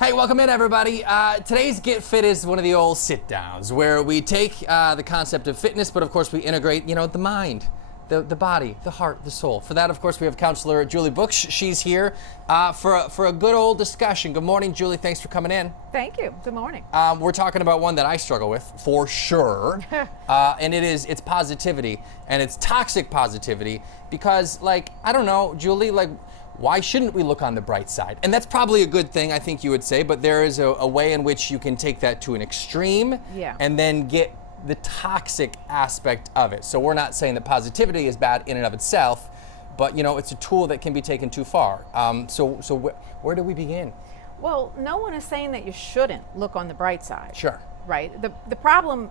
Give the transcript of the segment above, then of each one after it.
Hey, welcome in, everybody. Today's Get Fit is one of the old sit-downs where we take the concept of fitness, but of course we integrate, the mind, the body, the heart, the soul. For that, of course, we have counselor Julie Booksh. She's here for a good old discussion. Good morning, Julie. Thanks for coming in. Thank you. Good morning. We're talking about one that I struggle with, for sure. And it's positivity, and it's toxic positivity because, I don't know, Julie, why shouldn't we look on the bright side? And that's probably a good thing, I think you would say, but there is a way in which you can take that to an extreme and then get the toxic aspect of it. So we're not saying that positivity is bad in and of itself, but it's a tool that can be taken too far. So where do we begin? Well, no one is saying that you shouldn't look on the bright side. Sure. Right? The problem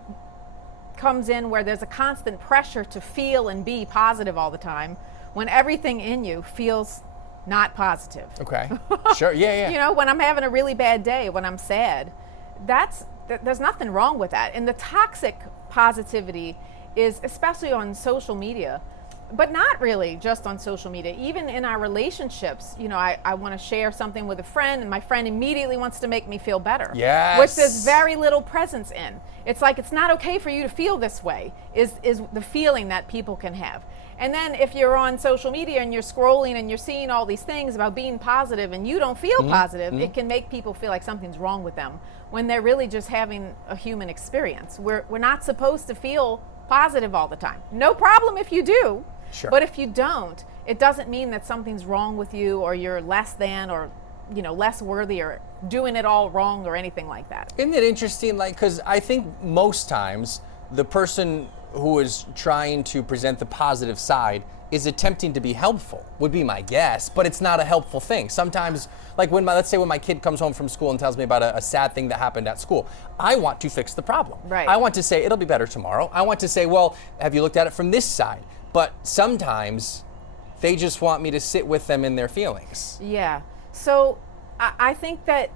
comes in where there's a constant pressure to feel and be positive all the time when everything in you feels not positive. Okay. Sure. Yeah. When I'm having a really bad day, when I'm sad, there's nothing wrong with that. And the toxic positivity is especially on social media, but not really just on social media. Even in our relationships, I want to share something with a friend and my friend immediately wants to make me feel better. Yes. Which there's very little presence in. It's like, it's not okay for you to feel this way, is the feeling that people can have. And then if you're on social media and you're scrolling and you're seeing all these things about being positive and you don't feel positive, it can make people feel like something's wrong with them when they're really just having a human experience. We're not supposed to feel positive all the time. No problem if you do, but if you don't, it doesn't mean that something's wrong with you or you're less than or less worthy or doing it all wrong or anything like that. Isn't it interesting? Because I think most times the person who is trying to present the positive side is attempting to be helpful, would be my guess, but it's not a helpful thing. Sometimes, let's say when my kid comes home from school and tells me about a sad thing that happened at school, I want to fix the problem. Right. I want to say, it'll be better tomorrow. I want to say, well, have you looked at it from this side? But sometimes they just want me to sit with them in their feelings. Yeah. So I think that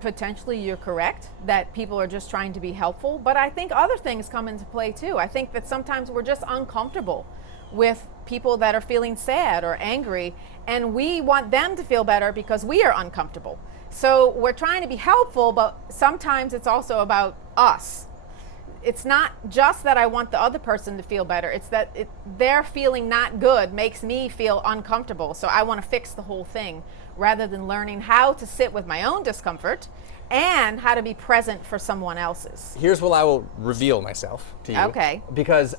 potentially you're correct that people are just trying to be helpful, but I think other things come into play too. I think that sometimes we're just uncomfortable with people that are feeling sad or angry, and we want them to feel better because we are uncomfortable. So we're trying to be helpful, but sometimes it's also about us. It's not just that I want the other person to feel better, it's that their feeling not good makes me feel uncomfortable, so I want to fix the whole thing rather than learning how to sit with my own discomfort and how to be present for someone else's. Here's what I will reveal myself to you. Okay. Because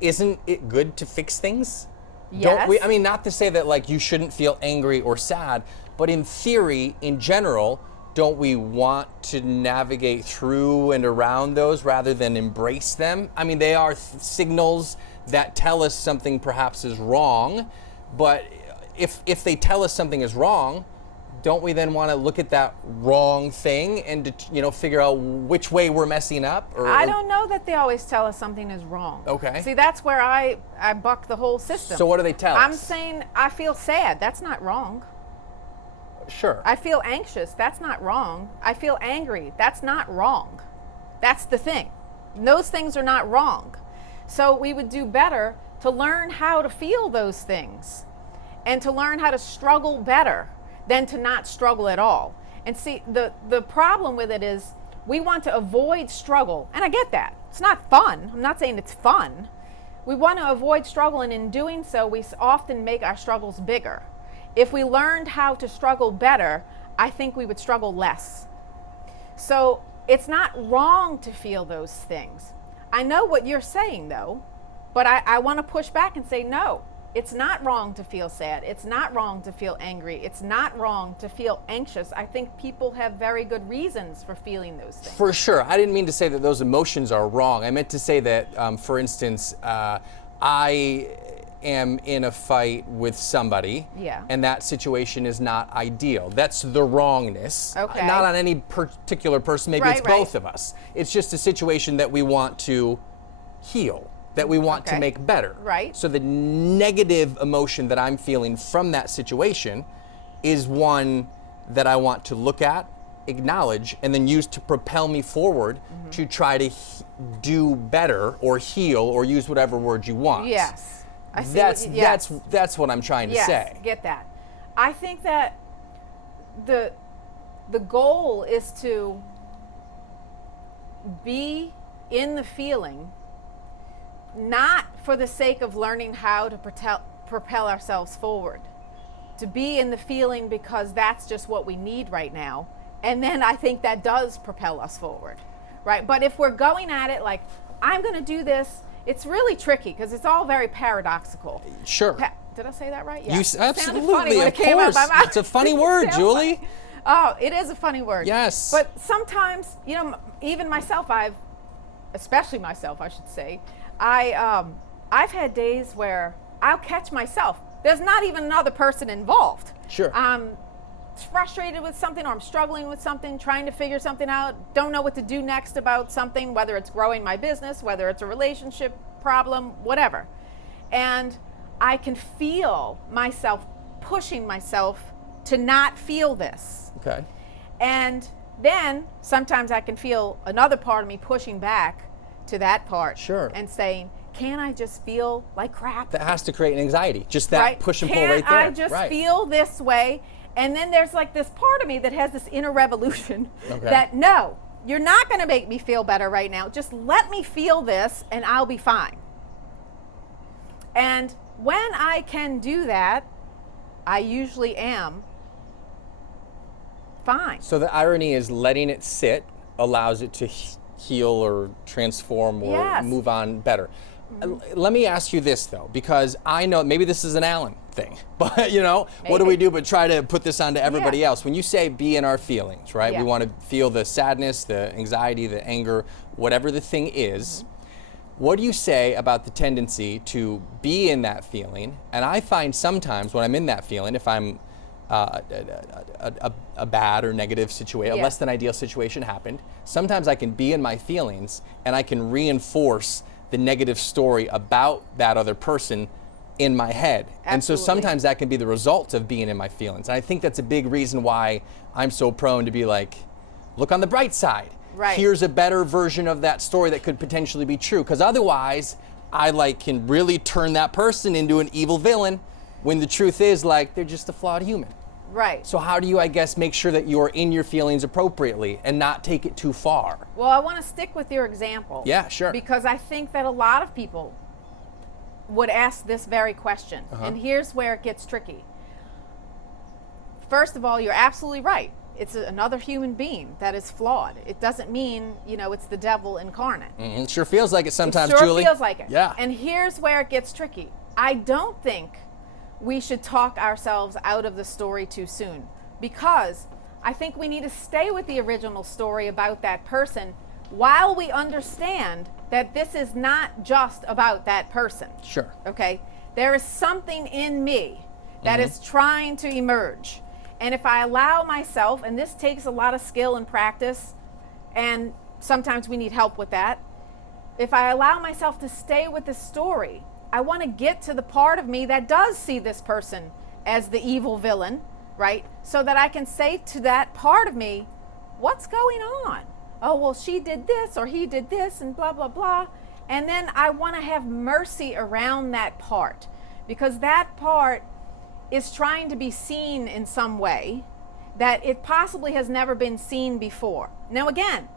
isn't it good to fix things? Yes. Don't we? I mean, not to say that you shouldn't feel angry or sad, but in theory, in general, don't we want to navigate through and around those rather than embrace them? I mean, they are signals that tell us something perhaps is wrong, but if they tell us something is wrong, don't we then want to look at that wrong thing and figure out which way we're messing up? I don't know that they always tell us something is wrong. Okay. See, that's where I buck the whole system. So what do they tell us? I'm saying I feel sad. That's not wrong. Sure. I feel anxious. That's not wrong. I feel angry. That's not wrong. That's the thing. Those things are not wrong. So we would do better to learn how to feel those things and to learn how to struggle better than to not struggle at all. And see, the problem with it is we want to avoid struggle. And I get that. It's not fun. I'm not saying it's fun. We want to avoid struggle, and in doing so, we often make our struggles bigger. If we learned how to struggle better, I think we would struggle less. So it's not wrong to feel those things. I know what you're saying, though, but I want to push back and say, no, it's not wrong to feel sad. It's not wrong to feel angry. It's not wrong to feel anxious. I think people have very good reasons for feeling those things. For sure. I didn't mean to say that those emotions are wrong. I meant to say that, for instance, I am in a fight with somebody, and that situation is not ideal. That's the wrongness. Okay. Not on any particular person. Maybe it's both of us. It's just a situation that we want to heal, that we want to make better. Right. So the negative emotion that I'm feeling from that situation is one that I want to look at, acknowledge, and then use to propel me forward to try to do better or heal or use whatever word you want. Yes. I see that's what I'm trying to say. Get that. I think that the the goal is to be in the feeling, not for the sake of learning how to propel ourselves forward, to be in the feeling because that's just what we need right now. And then I think that does propel us forward, right? But if we're going at it like, I'm going to do this, it's really tricky because it's all very paradoxical. Sure. Did I say that right? Yeah. Absolutely, of course. It's a funny word, Julie. Funny. Oh, it is a funny word. Yes. But sometimes, you know, even myself, especially myself, I should say, I've had days where I'll catch myself. There's not even another person involved. Sure. I'm frustrated with something, or I'm struggling with something, trying to figure something out, don't know what to do next about something, whether it's growing my business, whether it's a relationship problem, whatever. And I can feel myself pushing myself to not feel this. Okay. And then sometimes I can feel another part of me pushing back to that part. Sure. And saying, can I just feel like crap? That has to create an anxiety. Just that right? push and pull right there. Can't I just feel this way? And then there's like this part of me that has this inner revolution that, no, you're not going to make me feel better right now. Just let me feel this and I'll be fine. And when I can do that, I usually am fine. So the irony is letting it sit allows it to heal or transform or move on better. Let me ask you this though, because I know maybe this is an Alan thing, but you know, what do we do but try to put this onto everybody else? When you say be in our feelings, right? We want to feel the sadness, the anxiety, the anger, whatever the thing is. What do you say about the tendency to be in that feeling? And I find sometimes when I'm in that feeling, if I'm a bad or negative situation, a less than ideal situation happened, sometimes I can be in my feelings and I can reinforce the negative story about that other person in my head. Absolutely. And so sometimes that can be the result of being in my feelings. And I think that's a big reason why I'm so prone to be like, look on the bright side. Right. Here's a better version of that story that could potentially be true. Because otherwise, I can really turn that person into an evil villain when the truth is they're just a flawed human. Right. So how do you, I guess, make sure that you're in your feelings appropriately and not take it too far? Well, I want to stick with your example. Yeah, sure. Because I think that a lot of people would ask this very question. And here's where it gets tricky. First of all, you're absolutely right. It's another human being that is flawed. It doesn't mean, it's the devil incarnate. It sure feels like it sometimes, it sure Julie. feels like it. Yeah. And here's where it gets tricky. I don't think we should talk ourselves out of the story too soon, because I think we need to stay with the original story about that person while we understand that this is not just about that person. Sure. Okay? There is something in me that is trying to emerge. And if I allow myself, and this takes a lot of skill and practice, and sometimes we need help with that, if I allow myself to stay with the story, I want to get to the part of me that does see this person as the evil villain, right? So that I can say to that part of me, what's going on? Oh, well, she did this or he did this and blah, blah, blah. And then I want to have mercy around that part, because that part is trying to be seen in some way that it possibly has never been seen before. Now, again,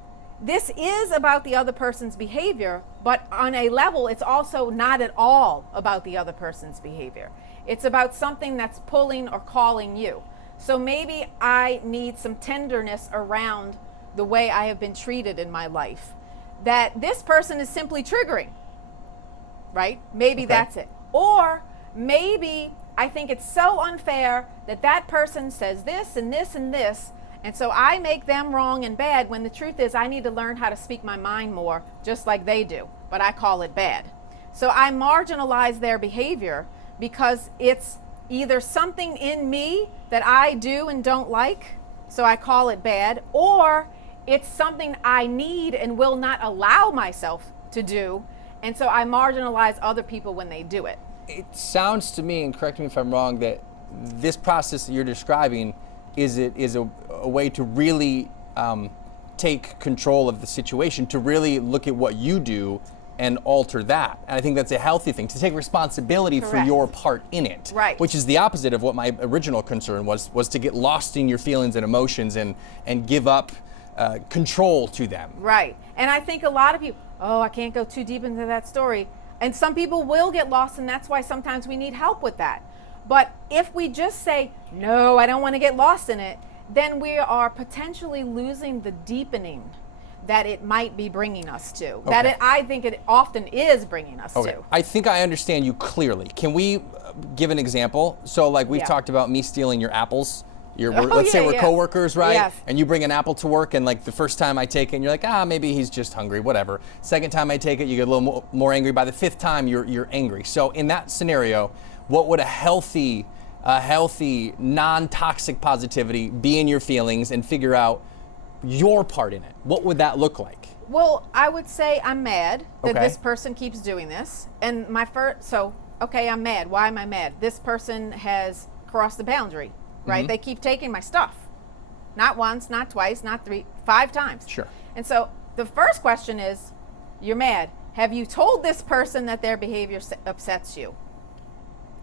this is about the other person's behavior, but on a level, it's also not at all about the other person's behavior. It's about something that's pulling or calling you. So maybe I need some tenderness around the way I have been treated in my life, that this person is simply triggering, right? Maybe that's it. Or maybe I think it's so unfair that that person says this and this and this, and so I make them wrong and bad, when the truth is I need to learn how to speak my mind more, just like they do, but I call it bad. So I marginalize their behavior because it's either something in me that I do and don't like, so I call it bad, or it's something I need and will not allow myself to do, and so I marginalize other people when they do it. It sounds to me, and correct me if I'm wrong, that this process that you're describing is a way to really take control of the situation, to really look at what you do and alter that. And I think that's a healthy thing, to take responsibility for Correct. your part in it. Right. Which is the opposite of what my original concern was to get lost in your feelings and emotions and give up control to them. Right. And I think a lot of people, oh, I can't go too deep into that story. And some people will get lost, and that's why sometimes we need help with that. But if we just say, no, I don't want to get lost in it, then we are potentially losing the deepening that it might be bringing us to. Okay. I think it often is bringing us Okay. to. I think I understand you clearly. Can we give an example? So like we've Yeah. talked about me stealing your apples. Oh, Let's say yeah, we're yeah. coworkers, right? Yes. And you bring an apple to work, and like the first time I take it, and you're like, maybe he's just hungry, whatever. Second time I take it, you get a little more angry. By the fifth time, you're angry. So in that scenario, what would a healthy, non-toxic positivity be in your feelings, and figure out your part in it? What would that look like? Well, I would say I'm mad that Okay. this person keeps doing this. And okay, I'm mad. Why am I mad? This person has crossed the boundary, right? Mm-hmm. They keep taking my stuff. Not once, not twice, not 3, 5 times. Sure. And so the first question is, you're mad. Have you told this person that their behavior upsets you?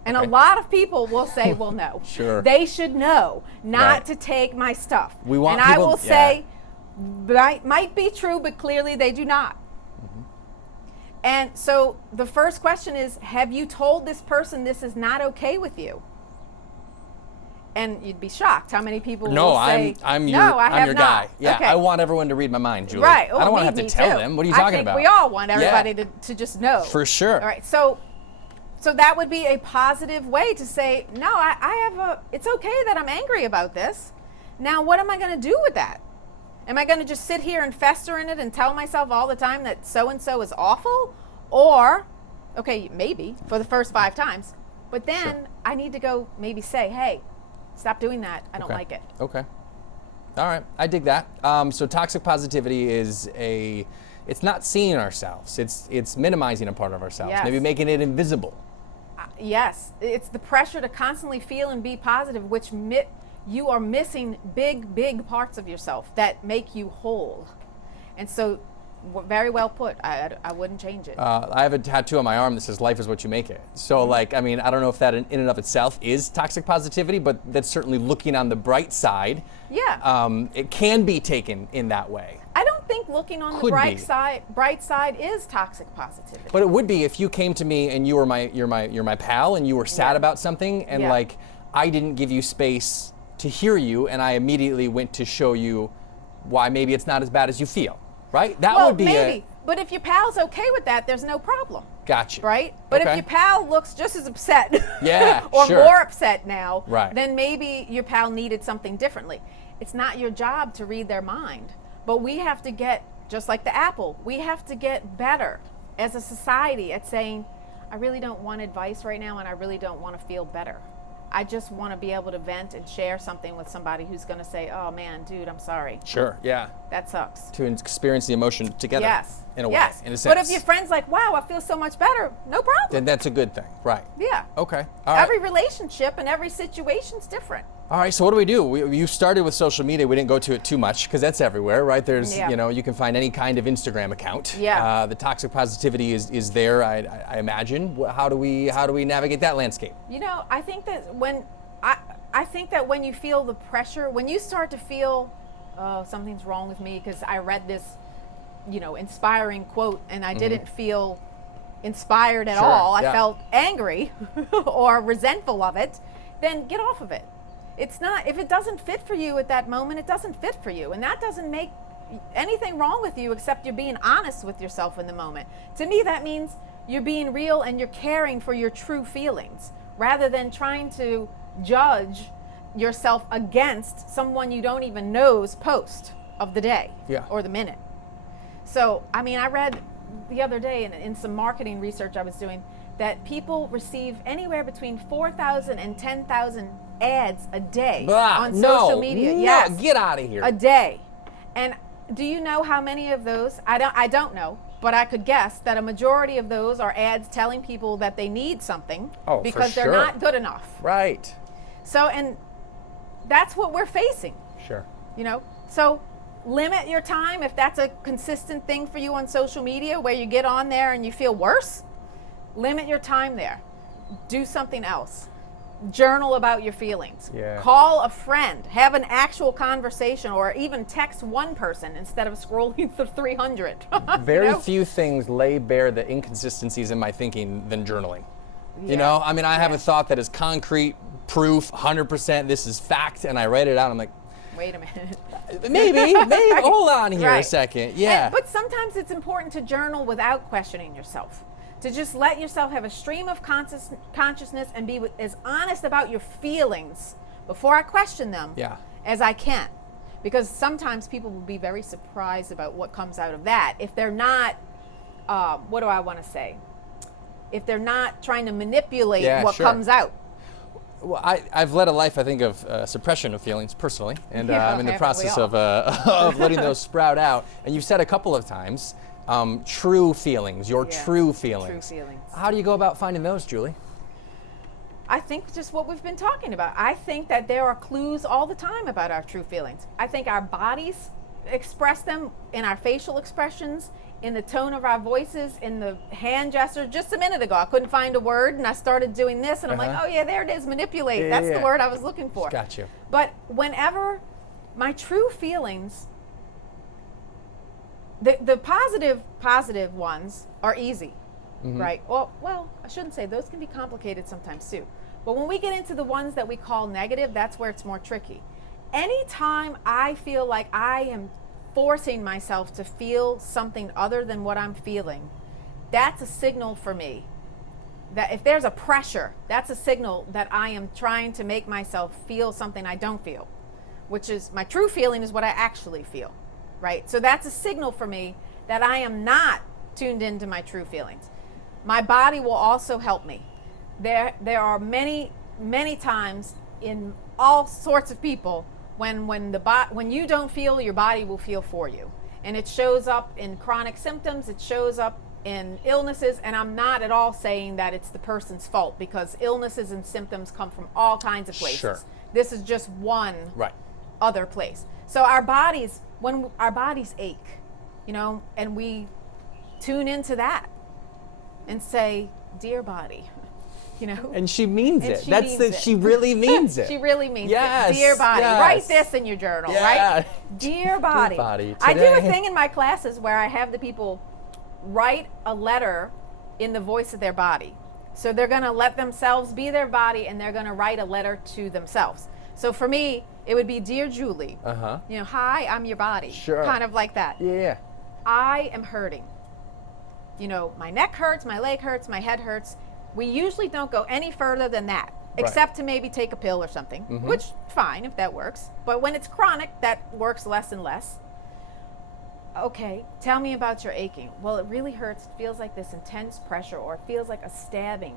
And Okay. a lot of people will say, well, no. Sure. They should know not Right. to take my stuff. We want and I people- will say, might be true, but clearly they do not. Mm-hmm. And so the first question is, have you told this person this is not okay with you? And you'd be shocked how many people No, will say, I'm no, your, I I'm have your not. guy. Yeah, Okay. I want everyone to read my mind, Julie. Right. I don't want to have to tell too. them. What are you I talking think about? we all want everybody Yeah. to just know. For sure. All right. So that would be a positive way to say, no, it's okay that I'm angry about this. Now, what am I going to do with that? Am I going to just sit here and fester in it and tell myself all the time that so-and-so is awful? Or, okay, maybe for the first 5 times, but then Sure. I need to go maybe say, hey, stop doing that. I don't Okay. like it. Okay. All right. I dig that. So toxic positivity it's not seeing ourselves. It's minimizing a part of ourselves. Yes. Maybe making it invisible. Yes, it's the pressure to constantly feel and be positive, which you are missing big parts of yourself that make you whole. And so, very well put. I wouldn't change it. I have a tattoo on my arm that says "Life is what you make it." So, like, I mean, I don't know if that in and of itself is toxic positivity, but that's certainly looking on the bright side. Yeah. It can be taken in that way. I don't think looking on the Could be. bright side is toxic positivity. But it would be if you came to me and you're my pal and you were sad Yeah. about something, and Yeah. like I didn't give you space to hear you, and I immediately went to show you why maybe it's not as bad as you feel. Right? That well, would be maybe. But if your pal's okay with that, there's no problem. Gotcha. Right? But Okay. if your pal looks just as upset Yeah, or sure. more upset now, Right. then maybe your pal needed something differently. It's not your job to read their mind. But we have to get, just like the apple, we have to get better as a society at saying, I really don't want advice right now and I really don't want to feel better. I just want to be able to vent and share something with somebody who's going to say, oh man, dude, I'm sorry. Sure. Yeah. That sucks. To experience the emotion together. Yes. In a way. Yes. In a sense. But if your friend's like, wow, I feel so much better, no problem. then that's a good thing. Right. Yeah. Okay. All right. Every relationship and every situation's different. All right, so what do? You started with social media. We didn't go to it too much because that's everywhere, right? There's, Yeah. you can find any kind of Instagram account. Yeah. The toxic positivity is there, I imagine. How do we navigate that landscape? I think that when you feel the pressure, when you start to feel, oh, something's wrong with me because I read this, inspiring quote and I didn't feel inspired at Sure, all. I yeah. felt angry or resentful of it, then get off of it. It's not, if it doesn't fit for you at that moment, it doesn't fit for you. And that doesn't make anything wrong with you except you're being honest with yourself in the moment. To me, that means you're being real and you're caring for your true feelings rather than trying to judge yourself against someone you don't even know's post of the day Yeah. or the minute. So, I mean, I read the other day in some marketing research I was doing that people receive anywhere between 4,000 and 10,000 ads a day Blah, on no, social media. no, Yes, get out of here. a day. And do you know how many of those? I don't know, but I could guess that a majority of those are ads telling people that they need something Oh, because for they're sure. not good enough. Right. So, and that's what we're facing. Sure. So limit your time if that's a consistent thing for you on social media where you get on there and you feel worse. Limit your time there. Do something else. Journal about your feelings. Yeah. Call a friend. Have an actual conversation, or even text one person instead of scrolling through 300. Very few things lay bare the inconsistencies in my thinking than journaling. Yeah. You know, I mean, I have Yeah. a thought that is concrete, proof, 100%, this is fact, and I write it out. I'm like, Wait a minute. maybe, hold on here a Right. second. Yeah. But sometimes it's important to journal without questioning yourself. To just let yourself have a stream of consciousness and be as honest about your feelings before I question them Yeah. as I can. Because sometimes people will be very surprised about what comes out of that if they're not, what do I want to say? If they're not trying to manipulate Yeah, what sure. comes out. Well, I've led a life, I think, of suppression of feelings personally, and Yeah, I'm in the haven't we process all? of letting those sprout out. And you've said a couple of times, true feelings, your Yeah, true feelings. True feelings. How do you go about finding those, Julie? I think just what we've been talking about. I think that there are clues all the time about our true feelings. I think our bodies express them in our facial expressions, in the tone of our voices, in the hand gestures. Just a minute ago, I couldn't find a word, and I started doing this, and I'm like, Uh-huh. oh yeah, there it is, manipulate. Yeah, That's yeah. the word I was looking for. Got you. But whenever my true feelings, the positive ones are easy, right? Well, I shouldn't say, those can be complicated sometimes too. But when we get into the ones that we call negative, that's where it's more tricky. Anytime I feel like I am forcing myself to feel something other than what I'm feeling, that's a signal for me that if there's a pressure, that's a signal that I am trying to make myself feel something I don't feel, which is my true feeling is what I actually feel, right? So that's a signal for me that I am not tuned into my true feelings. My body will also help me. There are many times in all sorts of people when you don't feel, your body will feel for you. And it shows up in chronic symptoms, it shows up in illnesses, and I'm not at all saying that it's the person's fault, because illnesses and symptoms come from all kinds of places. Sure. This is just one Right. other place. So our bodies, when our bodies ache, and we tune into that and say, dear body, And she means And it. she That's means the. it. She really means it. She really means Yes, it. Dear body. yes. Write this in your journal, Yeah. right? Dear body. body, I do a today- thing in my classes where I have the people write a letter in the voice of their body. So they're going to let themselves be their body, and they're going to write a letter to themselves. So for me, it would be, Dear Julie, Uh-huh. hi, I'm your body. Sure. Kind of like that. Yeah. I am hurting. My neck hurts, my leg hurts, my head hurts. We usually don't go any further than that, except to maybe take a pill or something, which, fine, if that works. But when it's chronic, that works less and less. Okay, tell me about your aching. Well, it really hurts. It feels like this intense pressure, or it feels like a stabbing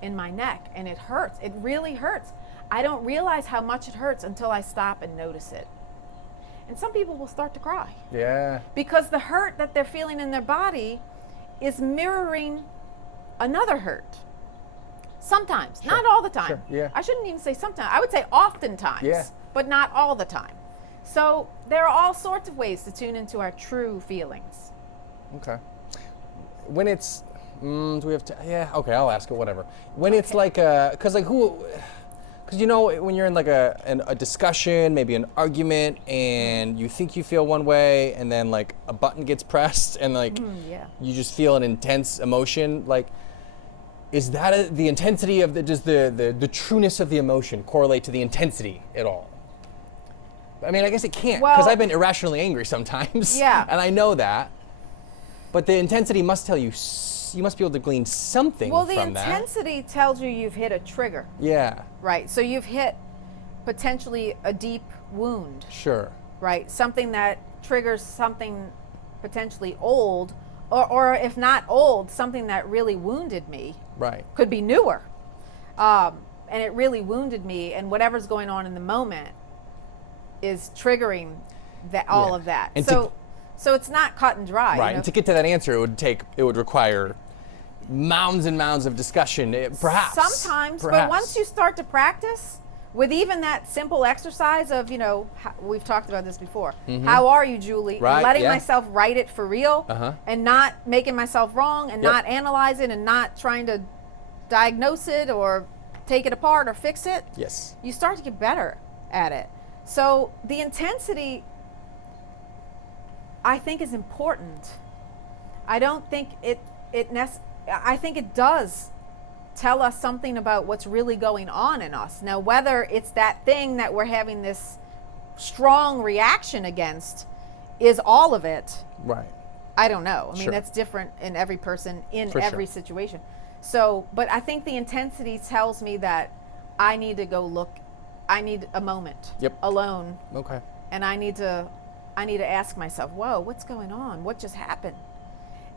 in my neck, and it hurts. It really hurts. I don't realize how much it hurts until I stop and notice it. And some people will start to cry, Yeah. because the hurt that they're feeling in their body is mirroring another hurt. Sometimes, not all the time. Sure, yeah. I shouldn't even say sometimes. I would say oftentimes, Yeah. but not all the time. So there are all sorts of ways to tune into our true feelings. Okay. When it's, do we have to? Yeah. Okay, I'll ask it. Whatever. When it's like because when you're in like a discussion, maybe an argument, and you think you feel one way, and then like a button gets pressed, and like Yeah. you just feel an intense emotion. Like, is that the intensity of does the trueness of the emotion correlate to the intensity at all? I mean, I guess it can't, because Well- I've been irrationally angry sometimes. Yeah. And I know that. But the intensity must tell you, you must be able to glean something Well, the from that. intensity tells you you've hit a trigger, Yeah, right? So you've hit potentially a deep wound, sure. right? Something that triggers something potentially old, or if not old, something that really wounded me. Right. Could be newer. And it really wounded me, and whatever's going on in the moment is triggering all Yeah. of that. And So it's not cut and dry. Right. And to get to that answer, it would require mounds and mounds of discussion, perhaps. Sometimes, but Perhaps. once you start to practice, with even that simple exercise of, we've talked about this before. How are you, Julie? Right, And letting yeah. myself write it for real and not making myself wrong and Yep. not analyze it and not trying to diagnose it or take it apart or fix it. Yes. You start to get better at it. So the intensity, I think, is important. I don't think I think it does tell us something about what's really going on in us. Now, whether it's that thing that we're having this strong reaction against is all of it, Right. I don't know. I mean, Sure. that's different in every person, in For every sure. situation. So, but I think the intensity tells me that I need to go look, I need a moment Yep. alone, Okay. and I need to ask myself, whoa, what's going on? What just happened?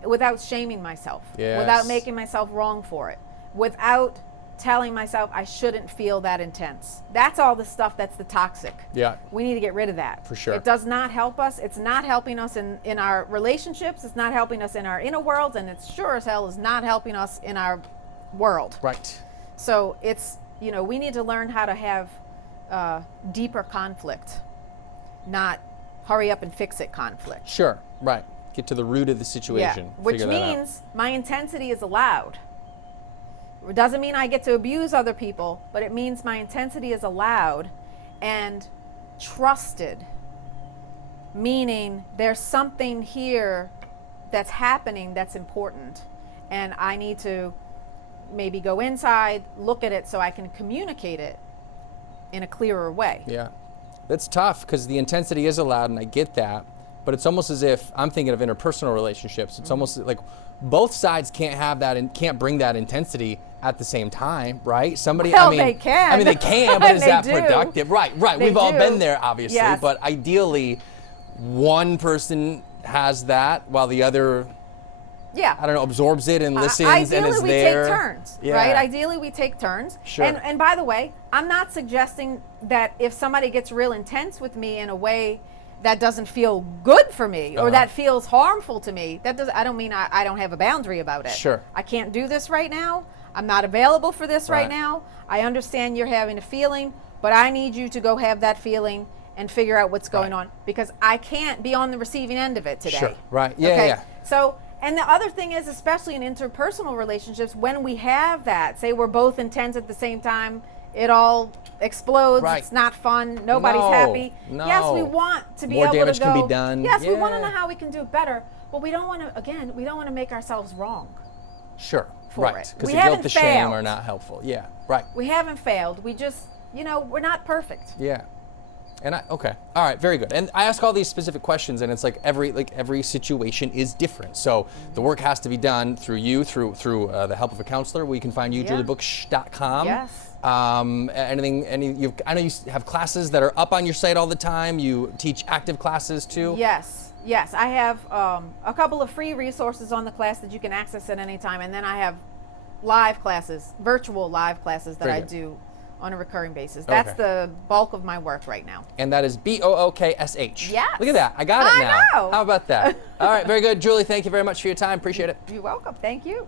Without shaming myself, without Yes. making myself wrong for it, without telling myself I shouldn't feel that intense. That's all the stuff that's the toxic. Yeah. We need to get rid of that. For sure. It does not help us. It's not helping us in our relationships. It's not helping us in our inner worlds, and it's sure as hell is not helping us in our world. Right. So it's, we need to learn how to have deeper conflict, not hurry up and fix it conflict. Sure. Right. Get to the root of the situation. Which Figure that out. means my intensity is allowed. It doesn't mean I get to abuse other people, but it means my intensity is allowed and trusted. Meaning there's something here that's happening that's important, and I need to maybe go inside, look at it so I can communicate it in a clearer way. Yeah. That's tough because the intensity is allowed, and I get that. But it's almost as if I'm thinking of interpersonal relationships. It's almost like both sides can't have that and can't bring that intensity at the same time, right? Somebody, Well, I mean, they can. I mean, they can, but And is they that do. productive? Right. They We've all do. been there, obviously. Yes. But ideally, one person has that while the other, Yeah. I don't know, absorbs it and listens Ideally, and is we there. take turns, Yeah. right? Ideally, we take turns. Sure. And by the way, I'm not suggesting that if somebody gets real intense with me in a way that doesn't feel good for me or that feels harmful to me, I don't mean I don't have a boundary about it. Sure. I can't do this right now. I'm not available for this right Right. now. I understand you're having a feeling, but I need you to go have that feeling and figure out what's going on, because I can't be on the receiving end of it today. Sure. Right. Yeah, Okay. yeah. So, and the other thing is, especially in interpersonal relationships, when we have that, say we're both intense at the same time, it all explodes. Right. It's not fun. Nobody's No, happy. no. Yes, we want to be More able damage to go. can be done. Yes, we want to Yeah. know how we can do it better, but we don't want to. Again, we don't want to make ourselves wrong. Sure. For Right. it. Because We the guilt, haven't the shame failed. are not helpful. Yeah. Right. We haven't failed. We just, we're not perfect. Yeah. And okay. All right, very good. And I ask all these specific questions, and it's like every situation is different. So the work has to be done through you, through the help of a counselor. We can find you, Yeah. juliebooks.com. Yes. I know you have classes that are up on your site all the time. You teach active classes too. Yes, I have a couple of free resources on the class that you can access at any time, and then I have live classes, virtual live classes that Very I good. do on a recurring basis. That's Okay. the bulk of my work right now. And that is BOOKSH. Yes. Look at that. I got it I now. know. How about that? All right, very good. Julie, thank you very much for your time. Appreciate it. You're welcome. Thank you.